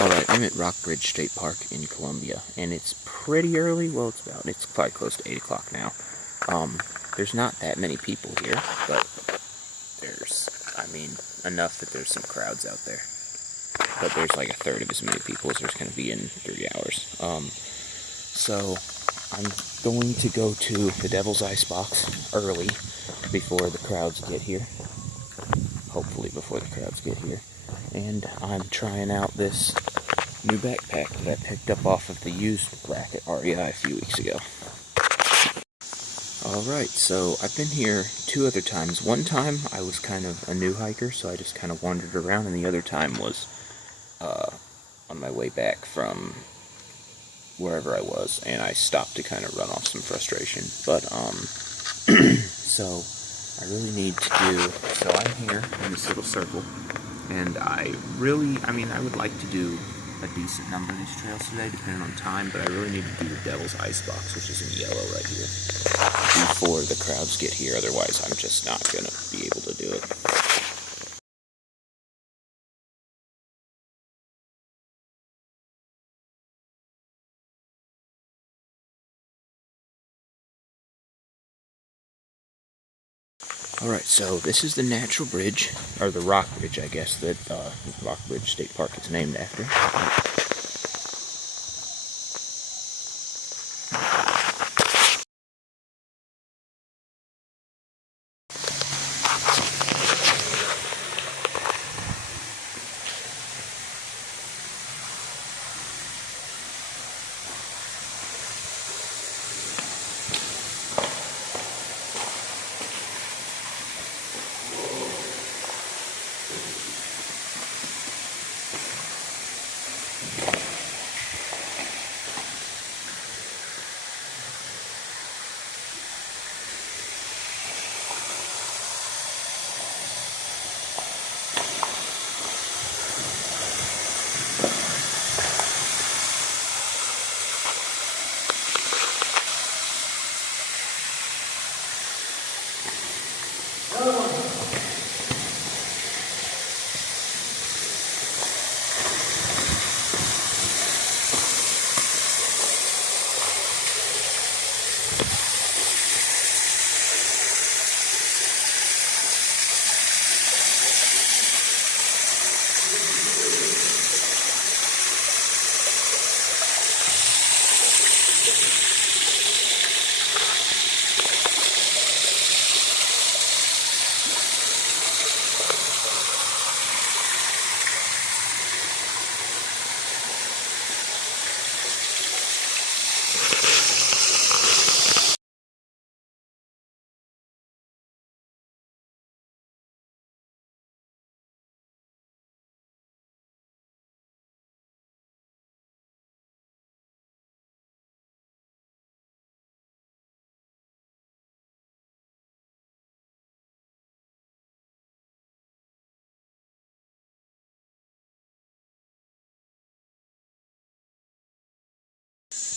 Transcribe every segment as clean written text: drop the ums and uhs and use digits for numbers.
Alright, I'm at Rockbridge State Park in Columbia, and it's pretty early. Well, it's probably close to 8 o'clock now. There's not that many people here, but there's, enough that there's some crowds out there. But there's like a third of as many people as there's going to be in 3 hours. So I'm going to go to the Devil's Icebox early before the crowds get here. Hopefully before the crowds get here. And I'm trying out this new backpack that I picked up off of the used rack at REI a few weeks ago. Alright, so I've been here 2 other times. One time I was kind of a new hiker, so I just kind of wandered around, and the other time was on my way back from wherever I was, and I stopped to kind of run off some frustration. But, so I really need to do, so I'm here in this little circle, and I would like to do a decent number of these trails today, depending on time, but I really need to do the Devil's Icebox, which is in yellow right here, before the crowds get here. Otherwise, I'm just not going to be able to do it. Alright, so this is the natural bridge, or the rock bridge, I guess, that Rockbridge State Park is named after.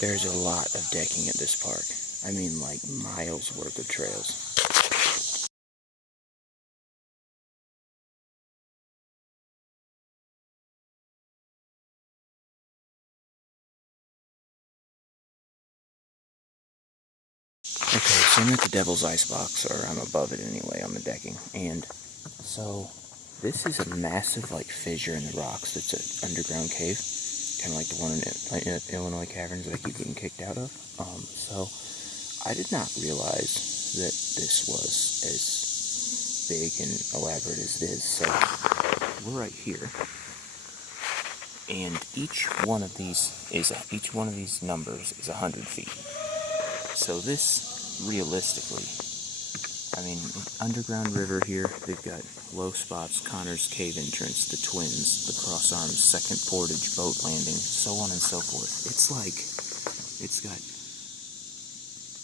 There's a lot of decking at this park. I mean, like miles worth of trails. Okay, so I'm at the Devil's Icebox, or I'm above it anyway on the decking, and so this is a massive, like, fissure in the rocks that's an underground cave, kind of like the one in Illinois Caverns that I keep getting kicked out of. So I did not realize that this was as big and elaborate as it is. So we're right here, and each one of these numbers is 100 feet. So this, realistically, underground river here, they've got low spots, Connor's Cave entrance, the Twins, the Cross Arms, Second Portage, boat landing, so on and so forth. It's like, it's got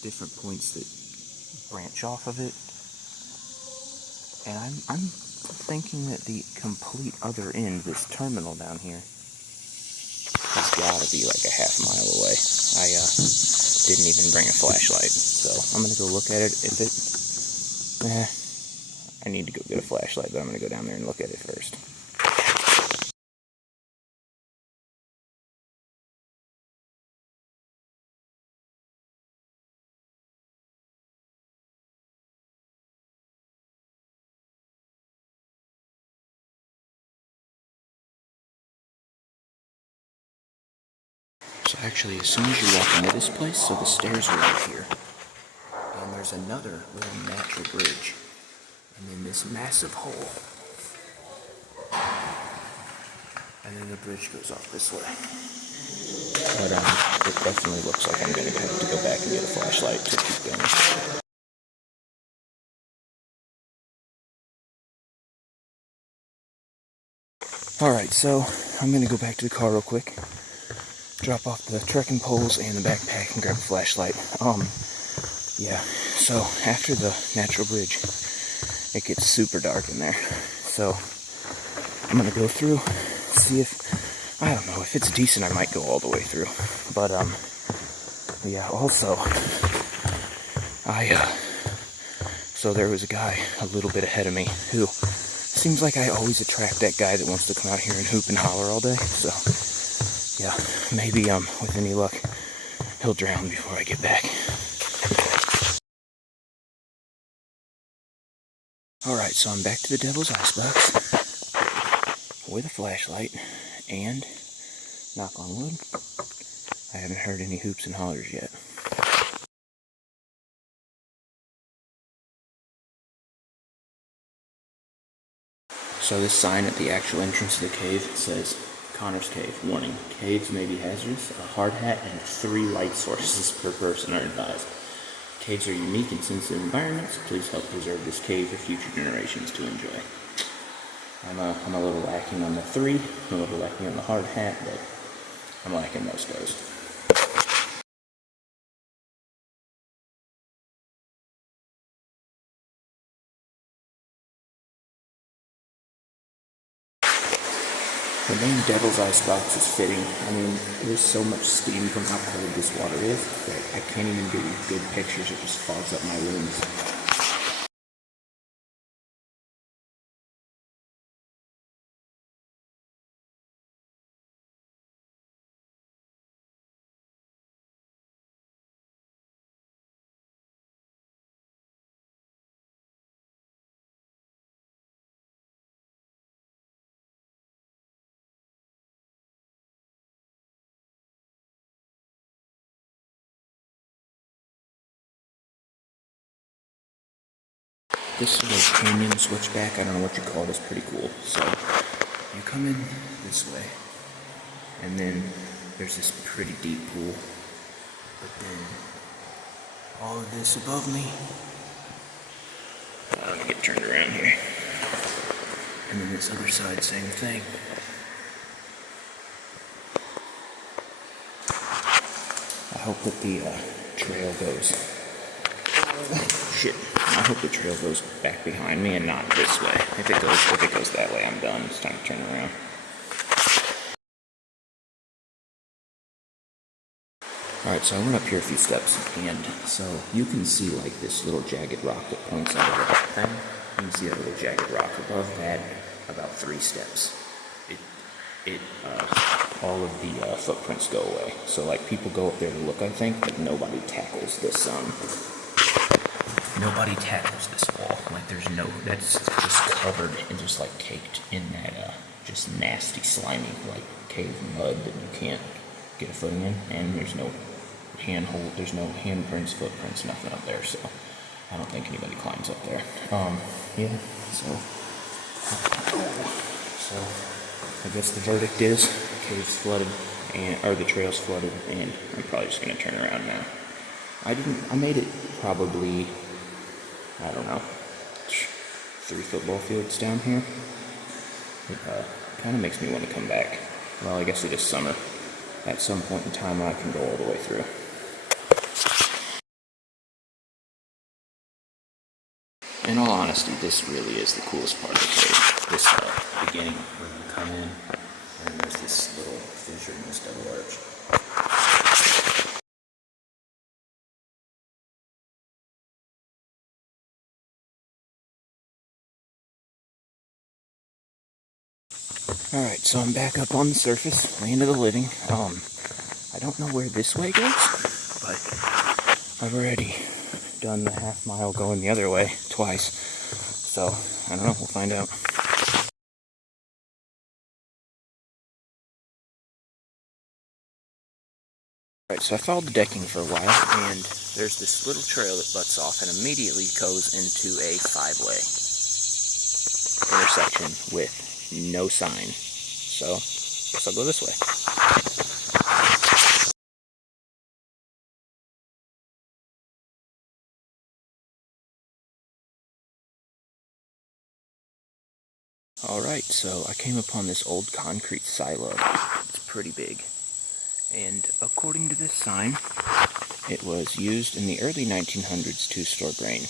different points that branch off of it, and I'm thinking that the complete other end, this terminal down here, has got to be like a half mile away. I didn't even bring a flashlight, so I'm gonna go look at it. I need to go get a flashlight, but I'm gonna go down there and look at it first. So actually, as soon as you walk into this place, so the stairs are right here. And there's another little natural bridge. And then this massive hole. And then the bridge goes off this way. But it definitely looks like I'm going to have to go back and get a flashlight to keep going. Alright, so I'm going to go back to the car real quick. Drop off the trekking poles and the backpack and grab a flashlight. Yeah, so after the natural bridge, it gets super dark in there. So I'm going to go through, see if, I don't know, if it's decent I might go all the way through. But, yeah, also, so there was a guy a little bit ahead of me who seems like I always attract that guy that wants to come out here and hoop and holler all day. So, yeah, maybe, with any luck, he'll drown before I get back. Alright, so I'm back to the Devil's Icebox with a flashlight, and, knock on wood, I haven't heard any hoops and hollers yet. So this sign at the actual entrance to the cave says, Connor's Cave, warning, caves may be hazardous, a hard hat and 3 light sources per person are advised. Caves are unique and sensitive environments. Please help preserve this cave for future generations to enjoy. I'm a little lacking on the 3, I'm a little lacking on the hard hat, but I'm liking most of those. The name Devil's Icebox is fitting. I mean, there's so much steam from how cold this water is that I can't even get good pictures. It just fogs up my rooms. This little canyon switchback, I don't know what you call it, is pretty cool. So, you come in this way, and then there's this pretty deep pool. But then, all of this above me, let me get turned around here. And then this other side, same thing. I hope that the trail goes, shit, I hope the trail goes back behind me and not this way. If it goes that way, I'm done. It's time to turn around. Alright, so I went up here a few steps, and so you can see like this little jagged rock that points out of the thing. You can see that little jagged rock above that, about 3 steps. All of the footprints go away. So like people go up there to look, I think, but nobody tackles this, nobody tackles this wall. Like that's just covered and just like caked in that, just nasty, slimy, like cave mud that you can't get a footing in, and there's no there's no handprints, footprints, nothing up there, so I don't think anybody climbs up there. Yeah, so I guess the verdict is cave's flooded, or the trail's flooded, and I'm probably just gonna turn around now. I made it probably, I don't know, 3 football fields down here. It kind of makes me want to come back. Well, I guess it is summer. At some point in time, I can go all the way through. In all honesty, this really is the coolest part of the cave. This beginning where you come in, and there's this little fissure in this double arch. Alright, so I'm back up on the surface, land of the living. I don't know where this way goes, but I've already done the half mile going the other way twice. So, I don't know, we'll find out. Alright, so I followed the decking for a while, and there's this little trail that butts off and immediately goes into a 5-way intersection with no sign. So, guess I'll go this way. Alright, so I came upon this old concrete silo. It's pretty big. And according to this sign, it was used in the early 1900s to store grain.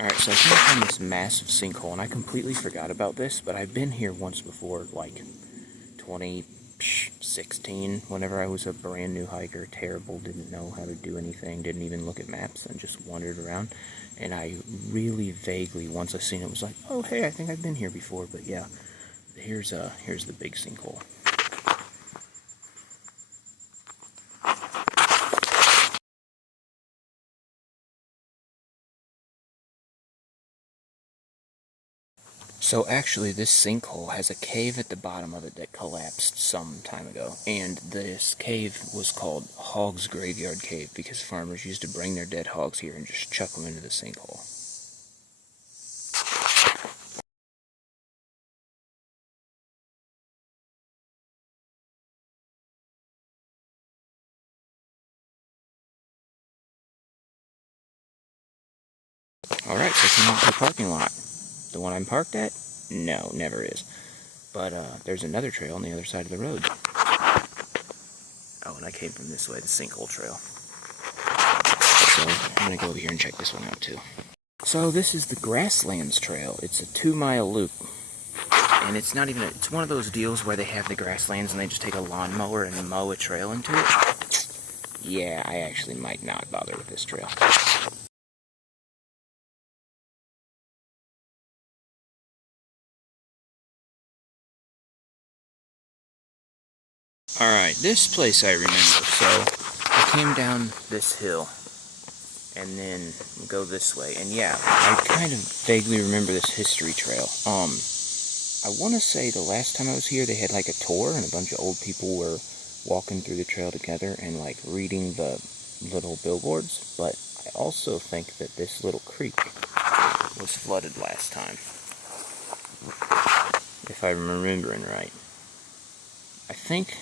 Alright, so I came upon this massive sinkhole, and I completely forgot about this, but I've been here once before, like 2016, whenever I was a brand new hiker, terrible, didn't know how to do anything, didn't even look at maps, and just wandered around, and I really vaguely, once I seen it, was like, oh hey, I think I've been here before, but yeah, here's the big sinkhole. So actually, this sinkhole has a cave at the bottom of it that collapsed some time ago. And this cave was called Hog's Graveyard Cave because farmers used to bring their dead hogs here and just chuck them into the sinkhole. Alright, so come out to the parking lot. The one I'm parked at? No, never is. But there's another trail on the other side of the road. Oh, and I came from this way, the sinkhole trail. So I'm going to go over here and check this one out too. So this is the Grasslands Trail. It's a 2-mile loop. And it's not even, it's one of those deals where they have the grasslands and they just take a lawnmower and mow a trail into it. Yeah, I actually might not bother with this trail. Alright, this place I remember. So, I came down this hill and then go this way. And yeah, I kind of vaguely remember this history trail. I want to say the last time I was here, they had like a tour and a bunch of old people were walking through the trail together and like reading the little billboards. But I also think that this little creek was flooded last time, if I'm remembering right. I think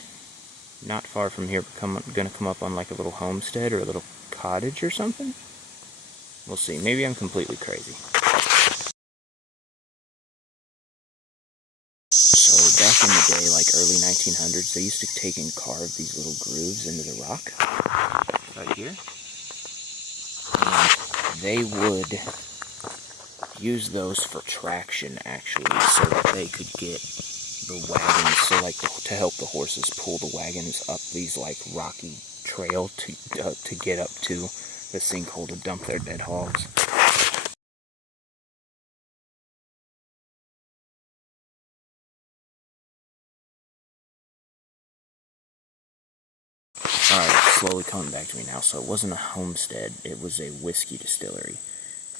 not far from here gonna come up on like a little homestead or a little cottage or something. We'll see. Maybe I'm completely crazy. So back in the day, like early 1900s, they used to take and carve these little grooves into the rock right here. And they would use those for traction, actually, so that they could get the wagons, so like to help the horses pull the wagons up these like rocky trail to get up to the sinkhole to dump their dead hogs. Alright, slowly coming back to me now. So it wasn't a homestead, it was a whiskey distillery.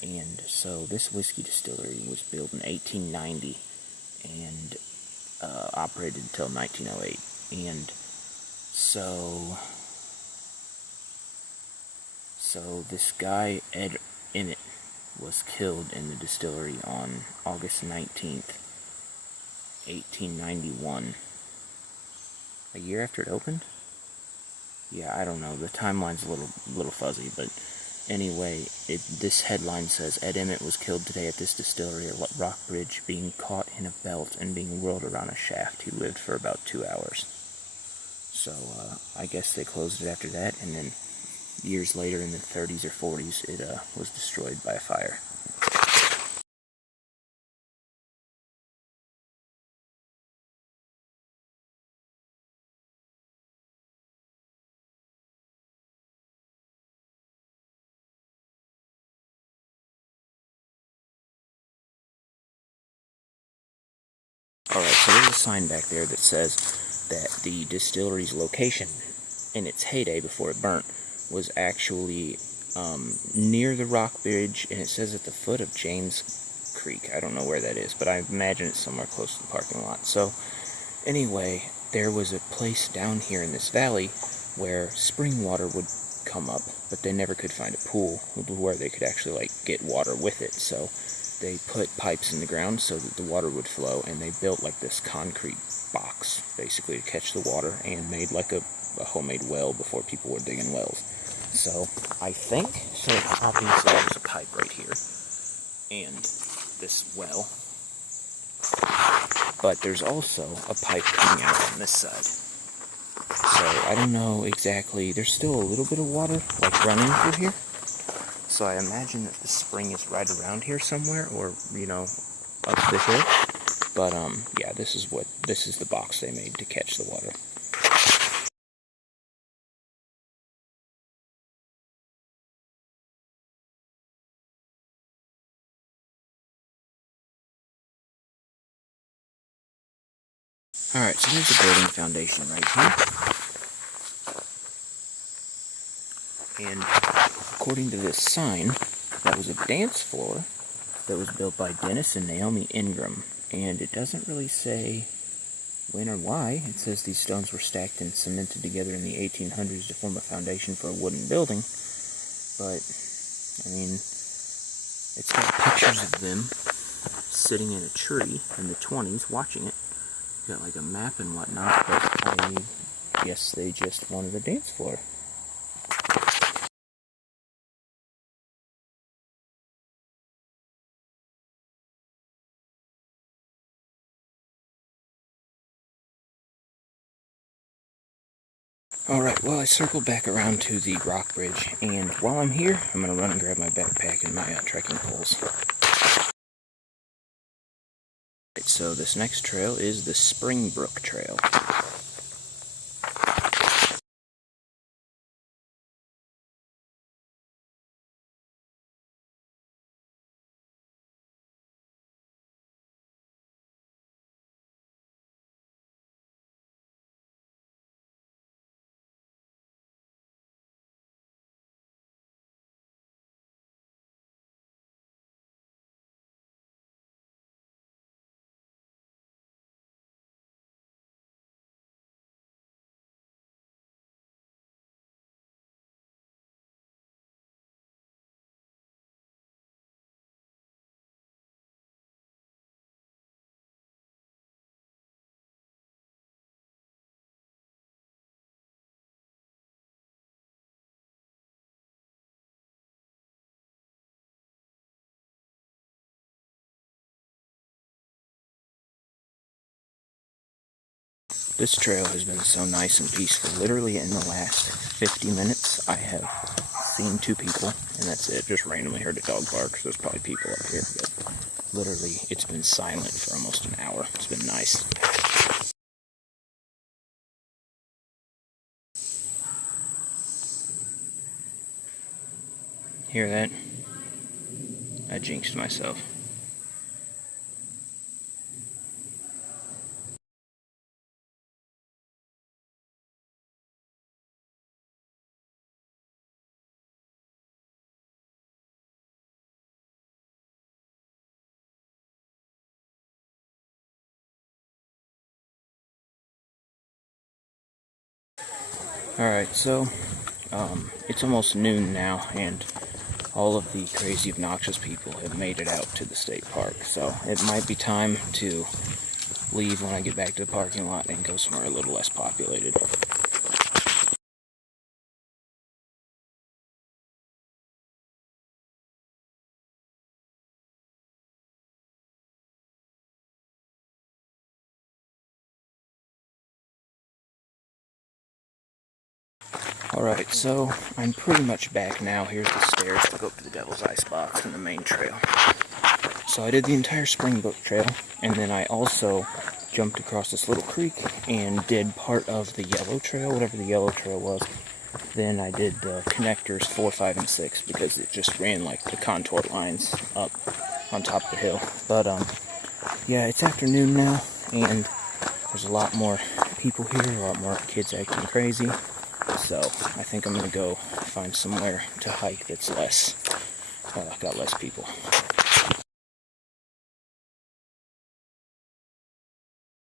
And so this whiskey distillery was built in 1890 and operated until 1908. And so this guy, Ed Emmett, was killed in the distillery on August 19th, 1891. A year after it opened? Yeah, I don't know. The timeline's a little fuzzy, but Anyway, this headline says, Ed Emmett was killed today at this distillery at Rockbridge, being caught in a belt and being whirled around a shaft. He lived for about 2 hours. So, I guess they closed it after that, and then years later, in the 30s or 40s, it was destroyed by a fire. Alright, so there's a sign back there that says that the distillery's location, in its heyday before it burnt, was actually near the Rockbridge, and it says at the foot of James Creek. I don't know where that is, but I imagine it's somewhere close to the parking lot. So, anyway, there was a place down here in this valley where spring water would come up, but they never could find a pool where they could actually, like, get water with it. So they put pipes in the ground so that the water would flow, and they built like this concrete box basically to catch the water, and made like a homemade well before people were digging wells. So I think, so obviously there's a pipe right here and this well, but there's also a pipe coming out on this side. So I don't know exactly, there's still a little bit of water like running through here. So I imagine that the spring is right around here somewhere, or, you know, up the hill. But, yeah, this is the box they made to catch the water. Alright, so there's the building foundation right here. And according to this sign, that was a dance floor that was built by Dennis and Naomi Ingram. And it doesn't really say when or why. It says these stones were stacked and cemented together in the 1800s to form a foundation for a wooden building. But, I mean, it's got pictures of them sitting in a tree in the 20s watching it. Got like a map and whatnot, but I guess they just wanted a dance floor. Alright, well, I circled back around to the Rockbridge, and while I'm here, I'm going to run and grab my backpack and my trekking poles. So this next trail is the Springbrook Trail. This trail has been so nice and peaceful. Literally in the last 50 minutes, I have seen 2 people, and that's it. Just randomly heard a dog bark, so there's probably people up here. But literally, it's been silent for almost an hour. It's been nice. Hear that? I jinxed myself. Alright, so, it's almost noon now, and all of the crazy, obnoxious people have made it out to the state park. So, it might be time to leave when I get back to the parking lot and go somewhere a little less populated. Alright, so I'm pretty much back now. Here's the stairs to go up to the Devil's Ice Box and the main trail. So I did the entire Springbrook Trail, and then I also jumped across this little creek and did part of the Yellow Trail, whatever the Yellow Trail was. Then I did the connectors 4, 5, and 6 because it just ran like the contour lines up on top of the hill. But yeah, it's afternoon now, and there's a lot more people here, a lot more kids acting crazy. So I think I'm gonna go find somewhere to hike that's got less people.